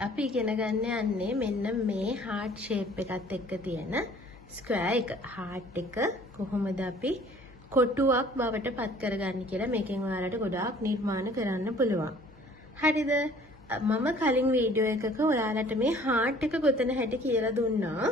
අපි ඉගෙන ගන්න යන්නේ මෙන්න මේ heart shape එකත් එක්ක තියෙන square එක. heart එක කොහොමද අපි කොටුවක් බවට පත් කරගන්නේ කියලා මේකෙන් ඔයාලට ගොඩාක් නිර්මාණ කරන්න පුළුවන්. හරිද? මම කලින් වීඩියෝ එකක ඔයාලට මේ heart එක ගොතන හැටි කියලා දුන්නා.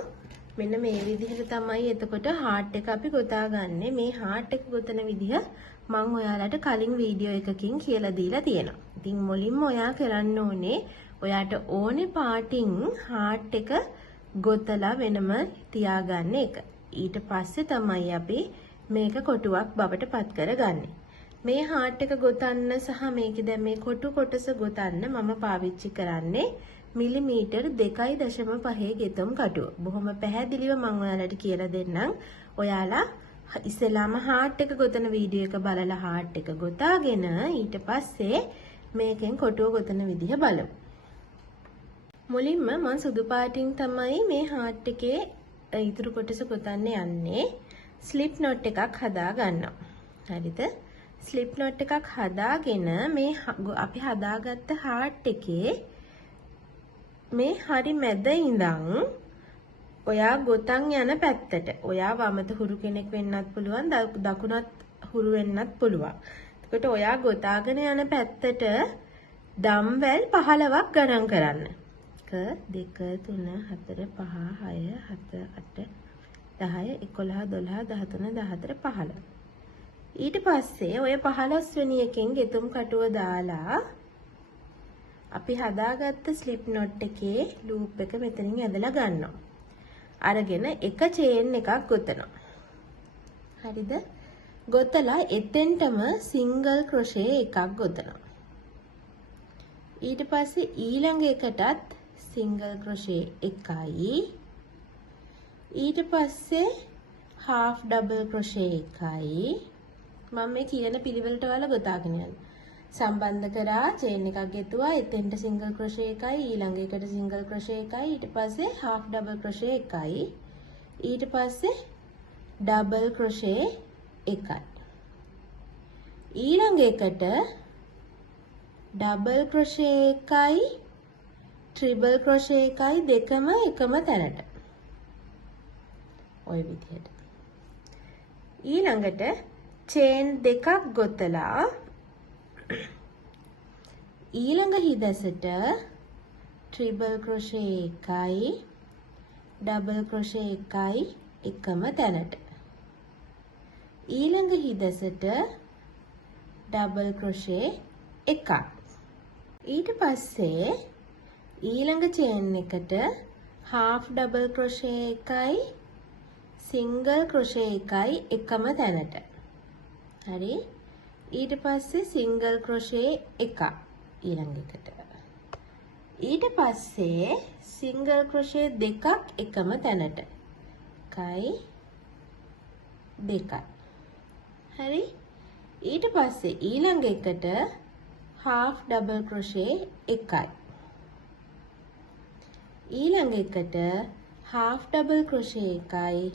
මෙන්න මේ විදිහට තමයි එතකොට heart එක අපි ගොතාගන්නේ. මේ heart එක ගොතන විදිහ මම ඔයාලට කලින් වීඩියෝ එකකින් කියලා දීලා තියෙනවා. ඉතින් මුලින්ම ඔයා කරන්න ඕනේ ඔයාට ඕනේ පාටින් heart එක ගොතලා වෙනම තියාගන්න එක. ඊට පස්සේ තමයි අපි මේක කොටුවක් බවට පත් කරගන්නේ. මේ heart එක ගොතන්න සහ මේකේ දැන් මේ කොටු කොටස ගොතන්න මම පාවිච්චි කරන්නේ මිලිමීටර් 2.5 ගෙතුම් කටුව. බොහොම පැහැදිලිව මම ඔයාලට කියලා දෙන්නම්. ඔයාලා ඉස්සෙල්ලාම heart එක ගොතන වීඩියෝ එක බලලා heart එක ගොතාගෙන ඊට පස්සේ මේකෙන් කොටුව ගොතන විදිහ බලමු. මුලින්ම මම සුදු පාටින් තමයි මේ heart එකේ ඉතුරු කොටස ගොතන්න යන්නේ. slip knot එකක් හදා ගන්නවා. හරිද? slip knot එකක් හදාගෙන මේ අපි හදාගත්ත heart එකේ මේ හරි මැද ඉඳන් ඔයා ගොතන් යන පැත්තට ඔයා වමත හුරු කෙනෙක් වෙන්නත් පුළුවන් දකුණත් හුරු වෙන්නත් පුළුවන්. එතකොට ඔයා ගොතාගෙන යන පැත්තට ඩම්බෙල් 15ක් ගණන් කරන්න. 1 2 3 4 5 6 7 8 10 11 12 13 14 15. ඊට පස්සේ ඔය 15 වෙනි එකෙන් ගෙතුම් කටුව දාලා අපි හදාගත්ත ස්ලිප් knot එකේ ලූප් එක මෙතනින් ඇදලා ගන්නවා. අරගෙන එක චේන් එකක් ගොතනවා. හරිද? ගොතලා එතෙන්ටම සිංගල් ක්‍රොෂේ එකක් ගොතනවා. ඊට පස්සේ ඊළඟ එකටත් සිංගල් ක්‍රොෂේ එකයි. ඊට පස්සේ half double crochet එකයි. මම මේ කියන පිළිවෙලට ඔයාලා ගොතාගෙන යන්න. සම්බන්ධ කරා චේන් එකක් ගෙතුවා එතෙන්ට සිංගල් ක්‍රොෂේ එකයි ඊළඟ එකට සිංගල් ක්‍රොෂේ එකයි ඊට පස්සේ half double crochet එකයි ඊට පස්සේ double crochet එකයි ඊළඟ එකට double crochet එකයි triple crochet එකයි දෙකම එකම තැනට ඔය විදිහට ඊළඟට චේන් දෙකක් ගොතලා ඊළඟ හිදැසට ට්‍රිබල් ක්‍රොෂේ එකයි ඩබල් ක්‍රොෂේ එකයි එකම තැනට ඊළඟ හිදැසට ඩබල් ක්‍රොෂේ එකක් ඊට පස්සේ ඊළඟ චේන් එකට half double crochet එකයි single crochet එකයි එකම තැනට හරි ඊට පස්සේ සිංගල් ක්‍රොෂේ එකක් ඊළඟ එකට ඊට පස්සේ සිංගල් ක්‍රොෂේ දෙකක් එකම තැනට එකයි දෙකයි හරි ඊට පස්සේ ඊළඟ එකට half double crochet එකයි ඊළඟ එකට half double crochet එකයි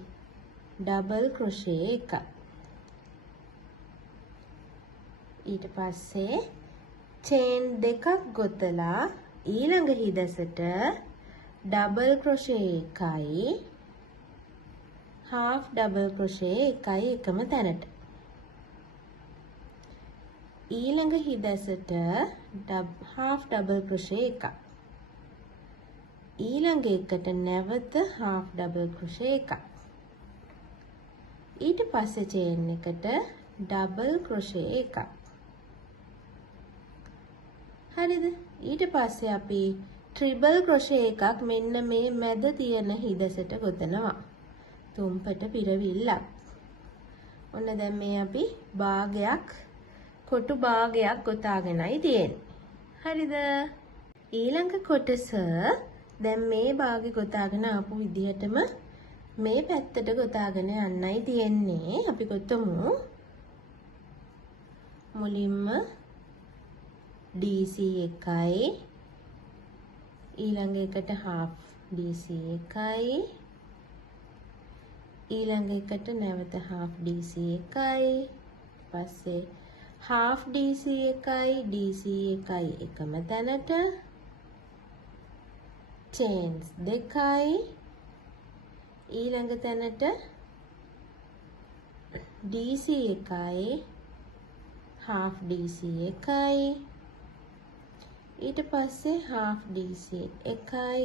double crochet එකයි ඊට පස්සේ චේන් දෙකක් ගොතලා ඊළඟ හිදැසට ඩබල් ක්‍රොෂේ එකයි half double crochet එකයි එකම තැනට ඊළඟ හිදැසට half double crochet එකක් ඊළඟ එකට නැවත half double crochet එකක් ඊට පස්සේ චේන් එකට double crochet එකක් හරිද? ඊට පස්සේ අපි ට්‍රිබල් ක්‍රොෂේ එකක් මෙන්න මේ මැද තියෙන හිදැසට ගොතනවා. තුම්පට පිරවිල්ලක්. ඔන්න දැන් මේ අපි භාගයක් කොටු භාගයක් ගොතාගෙනයි තියෙන්නේ. හරිද? ඊළඟ කොටස දැන් මේ භාගෙ ගොතාගෙන ආපු විදිහටම මේ පැත්තට ගොතාගෙන යන්නයි තියෙන්නේ. අපි ගොතමු. මුලින්ම DC එකයි ඊළඟ එකට half DC එකයි ඊළඟ එකට නැවත half DC එකයි පස්සේ half DC එකයි DC එකයි එකම තැනට chains දෙකයි ඊළඟ තැනට DC එකයි half DC එකයි ඊට පස්සේ half DC එකයි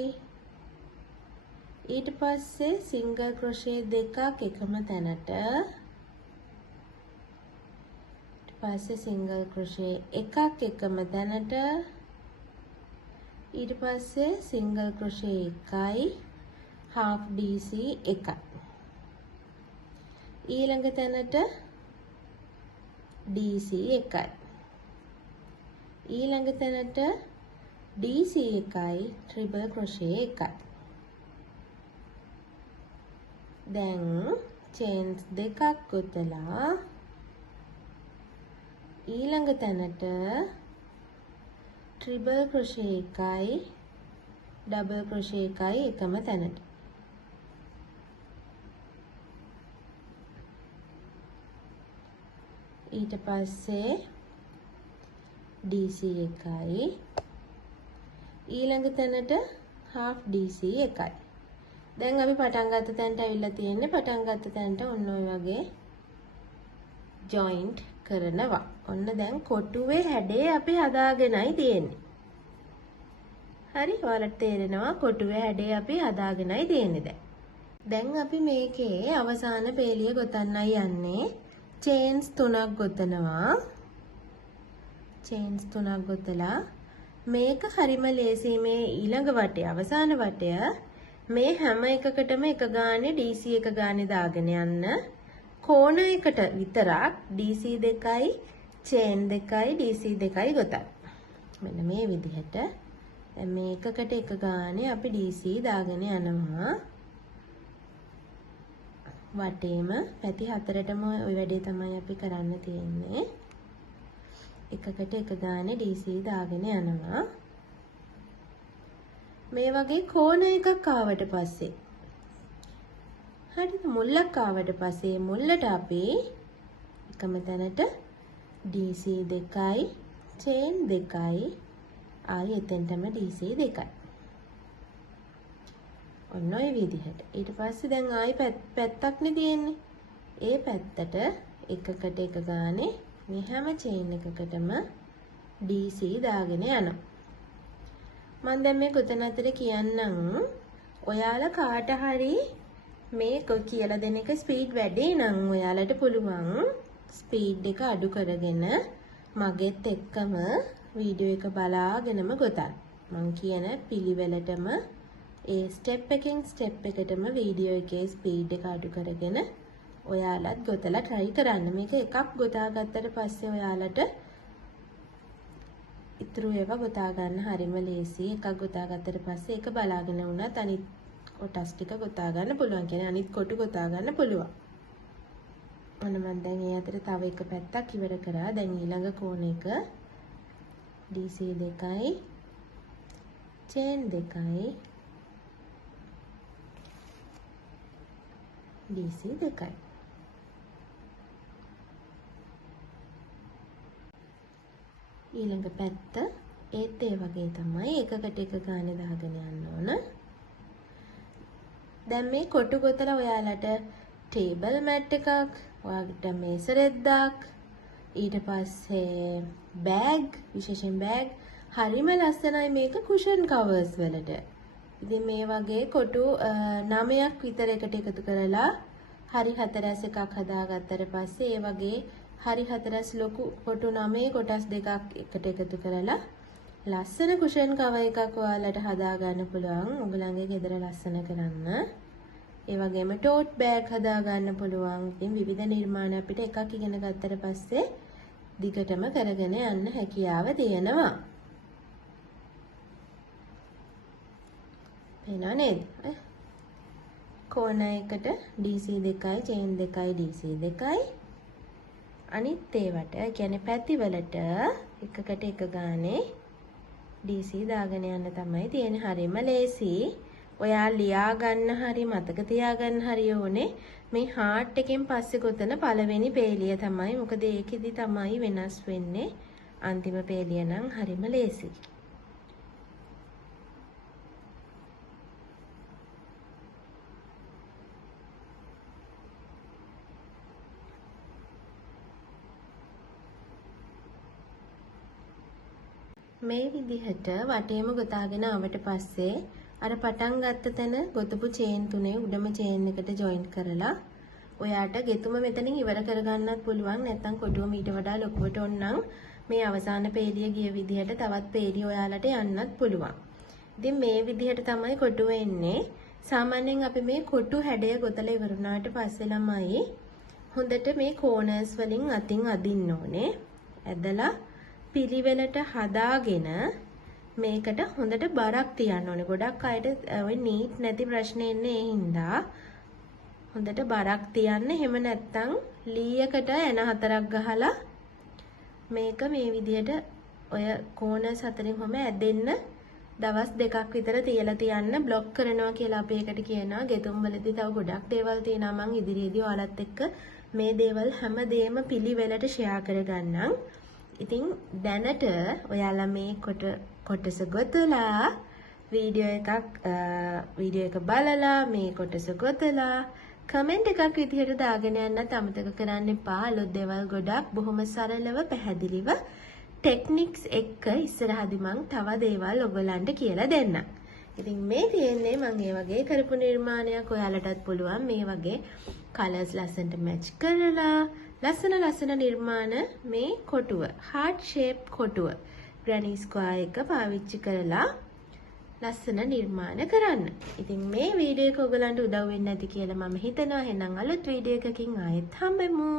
ඊට පස්සේ single crochet දෙකක් එකම තැනට ඊට පස්සේ single crochet එකක් එකම තැනට ඊට පස්සේ single crochet එකයි half DC එකයි ඊළඟ තැනට DC එකයි ඊළඟ තැනට DC එකයි triple crochet එකයි දැන් chains දෙකක් ගොතලා ඊළඟ තැනට triple crochet එකයි double crochet එකයි එකම තැනට ඊට පස්සේ DC එකයි ඊළඟ තැනට half DC එකයි දැන් අපි පටන් ගත්ත තැනට ඇවිල්ලා තියෙන්නේ පටන් ගත්ත තැනට ඔන්න ඔය වගේ joint කරනවා ඔන්න දැන් කොටුවේ හැඩේ අපි හදාගෙනයි තියෙන්නේ හරි ඔයාලට තේරෙනවා කොටුවේ හැඩේ අපි හදාගෙනයි තියෙන්නේ දැන් අපි මේකේ අවසාන පේලිය ගොතන්නයි යන්නේ chains 3ක් ගොතනවා chains 3ක් ගොතලා මේක හරිම ලේසි මේ ඊළඟ වටය අවසාන වටය මේ හැම එකකටම එක ගානේ DC එක ගානේ දාගෙන යන්න කෝණ එකට විතරක් DC දෙකයි chain දෙකයි DC දෙකයි ගොතන්න මෙන්න මේ විදිහට දැන් මේ එකකට එක ගානේ අපි DC දාගෙන යනවා වටේම පැති හතරටම ওই වැඩේ තමයි අපි කරන්න තියෙන්නේ එකකට එක ගානේ DC දාගෙන යනවා මේ වගේ කෝණ එකක් ආවට පස්සේ හරිද මුල්ලක් ආවට පස්සේ මුල්ලට අපි එකම තැනට DC දෙකයි chain දෙකයි ආයෙ එතෙන්ටම DC දෙකයි ඔන්න ඔය විදිහට ඊට පස්සේ දැන් ආයෙ පැත්තක් නේ තියෙන්නේ ඒ පැත්තට එකකට එක ගානේ මේ හැම chain එකකටම DC දාගෙන යනවා මම දැන් මේ ගොතන අතරේ කියන්නම් ඔයාලා කාට හරි මේ කියලා දෙන එක ස්පීඩ් වැඩි නම් ඔයාලට පුළුවන් ස්පීඩ් එක අඩු කරගෙන මගෙත් එක්කම වීඩියෝ එක බලාගෙනම ගොතන්න මම කියන පිළිවෙලටම ඒ ස්ටෙප් එකෙන් ස්ටෙප් එකටම වීඩියෝ එකේ ස්පීඩ් එක අඩු කරගෙන ඔයාලත් ගොතලා try කරන්න මේක එකක් ගොතා ගත්තට පස්සේ ඔයාලට ඉතුරු ඒවා ගොතා ගන්න හරිම ලේසි එකක් ගොතා ගත්තට පස්සේ ඒක බලාගෙන වුණත් අනිත් කොටස් ටික ගොතා ගන්න පුළුවන් කියන්නේ අනිත් කොටු ගොතා ගන්න පුළුවන් අන්න මම දැන් මේ අතර තව එක පැත්තක් ඉවර කරා දැන් ඊළඟ කෝණ එක DC දෙකයි chain දෙකයි DC දෙකයි ඊළඟ පැත්ත ඒත් ඒ වගේ තමයි එකකට එක ගානේ දාගෙන යන්න ඕන දැන් මේ කොටු ගොතලා ඔයාලට ටේබල් මැට් එකක් ඔයාලට මේස රෙද්දක් ඊට පස්සේ බෑග් විශේෂයෙන් බෑග් හරිම ලස්සනයි මේක කුෂන් කවර්ස් වලට ඉතින් මේ වගේ කොටු 9ක් විතර එකට එකතු කරලා හරි 4S එකක් හදාගත්තට පස්සේ ඒ වගේ හරි 4S ලොකු කොටු 9 කොටස් දෙකක් එකට එකතු කරලා ලස්සන කුෂන් කවර් එකක් ඔයාලට හදා ගන්න පුළුවන් ඔයගලගේ ගෙදර ලස්සන කරන්න ඒ වගේම ටෝට් බෑග් හදා ගන්න පුළුවන් ඉතින් විවිධ නිර්මාණ අපිට එකක් ඉගෙන ගත්තට පස්සේ දිගටම කරගෙන යන්න හැකියාව තියෙනවා පේනව නේද කෝණ එකට DC දෙකයි chain දෙකයි DC දෙකයි අනිත් ඒවට කියන්නේ පැති වලට එකකට එක ගානේ DC දාගෙන යන්න තමයි තියෙන්නේ හරිම ලේසි ඔයා ලියා ගන්න හරි මතක තියාගන්න හරි ඕනේ මේ heart එකෙන් පස්සේ ගොතන පළවෙනි පේලිය තමයි මොකද ඒකෙදි තමයි වෙනස් වෙන්නේ අන්තිම පේලිය නම් හරිම ලේසි මේ විදිහට වටේම ගොතාගෙන ආවට පස්සේ අර පටන් ගත්ත තැන ගොතපු චේන් තුනේ උඩම චේන් එකට ජොයින් කරලා ඔයාට ගෙතුම මෙතනින් ඉවර කරගන්නත් පුළුවන්. නැත්නම් කොටුවම ඊට වඩා ලොකුවට ඕනනම් මේ අවසාන පේලිය ගිය විදිහට තවත් පේලිය ඔයාලට යන්නත් පුළුවන්. ඉතින් මේ විදිහට තමයි කොටුව එන්නේ. සාමාන්‍යයෙන් අපි මේ කොටු හැඩය ගොතලා ඉවර වුණාට පස්සේ ළමයි හොඳට මේ කෝනර්ස් වලින් අතින් අදින්න ඕනේ. ඇදලා පිළිවෙලට හදාගෙන මේකට හොඳට බරක් තියන්න ඕනේ. ගොඩක් අයට ওই නීට් නැති ප්‍රශ්න එන්නේ ඒ හින්දා හොඳට බරක් තියන්න. එහෙම නැත්නම් ලීයකට එන හතරක් ගහලා මේක මේ විදියට ඔය කෝනර්ස් හතරින් හැම ඇදෙන්න දවස් දෙකක් විතර තියලා තියන්න. බ්ලොක් කරනවා කියලා අපි ඒකට කියනවා. ගෙතුම් වලදී තව ගොඩක් දේවල් තියෙනවා. මම ඉදිරියේදී ඔයාලත් එක්ක මේ දේවල් හැමදේම පිළිවෙලට ෂෙයා කරගන්නම්. ඉතින් දැනට ඔයාලා මේ කොටස ගොතලා වීඩියෝ එක බලලා මේ කොටස ගොතලා කමෙන්ට් එකක් විදිහට දාගෙන යන්නත් අමතක කරන්න එපා. අලුත් දේවල් ගොඩක් බොහොම සරලව පැහැදිලිව ටෙක්නික්ස් එක්ක ඉස්සරහදී මං තව දේවල් ඔයගලන්ට කියලා දෙන්නම්. ඉතින් මේ තියෙන්නේ මම ඒ වගේ කරපු නිර්මාණයක්. ඔයාලටත් පුළුවන් මේ වගේ කලර්ස් ලස්සනට මැච් කරලා ලස්සන නිර්මාණ මේ කොටුව heart shape කොටුව granny square එක පාවිච්චි කරලා ලස්සන නිර්මාණ කරන්න. ඉතින් මේ වීඩියෝ එක ඔයගලන්ට උදව් වෙන්න ඇති කියලා මම හිතනවා. එහෙනම් අලුත් වීඩියෝ එකකින් ආයෙත් හම්බෙමු.